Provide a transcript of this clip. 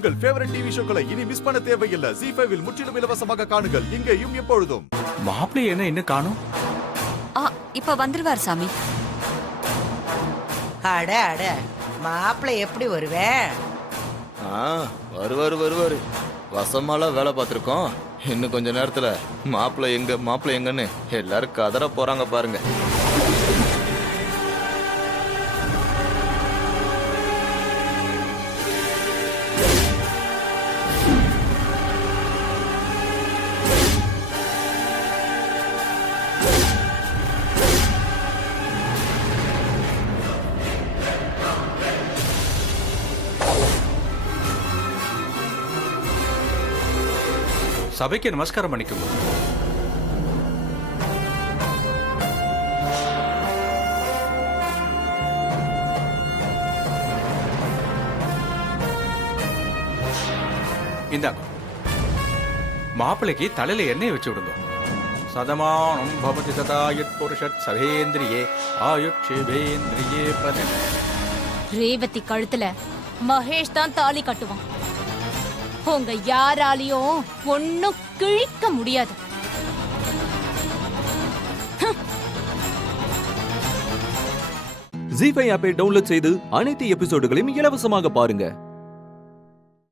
உங்கள் favourite TV ஷோக்களை இனி miss பண்ண தேவையில்லை. ZEE5 இல் முற்றிலும் இலவசமாக காணுங்கள், இங்கேயும் எப்பொழுதும். மாப்பிள்ளை என்ன இன்னும் காணும்? இப்ப வந்துருவார் சாமி. அட அட, மாப்பிள்ளை எப்படி வருவேன்? வருவாரு. வசமாலாம் வேலை பார்த்துருக்கோம். இன்னும் கொஞ்ச நேரத்துல மாப்பிள்ளை எங்கன்னு எல்லாரும் கதற போறாங்க பாருங்க. சபைக்கு நமஸ்காரம் பண்ணிக்கோங்க. இந்தாங்க, மாப்பிள்ளைக்கு தலையில எண்ணெய் வச்சு விடுங்க. சதமானம் பவதி ததாயத் புருஷத் சவேந்திரியே ஆயுட்சேவேந்திரியே பதி. ரேவதி கழுத்துல மகேஷ் தான் தாலி கட்டுவான். உங்க யாராலையும் ஒன்னும் கிழிக்க முடியாது. ZEE5 ஆப்பை டவுன்லோட் செய்து அனைத்து எபிசோடுகளையும் இலவசமாக பாருங்க.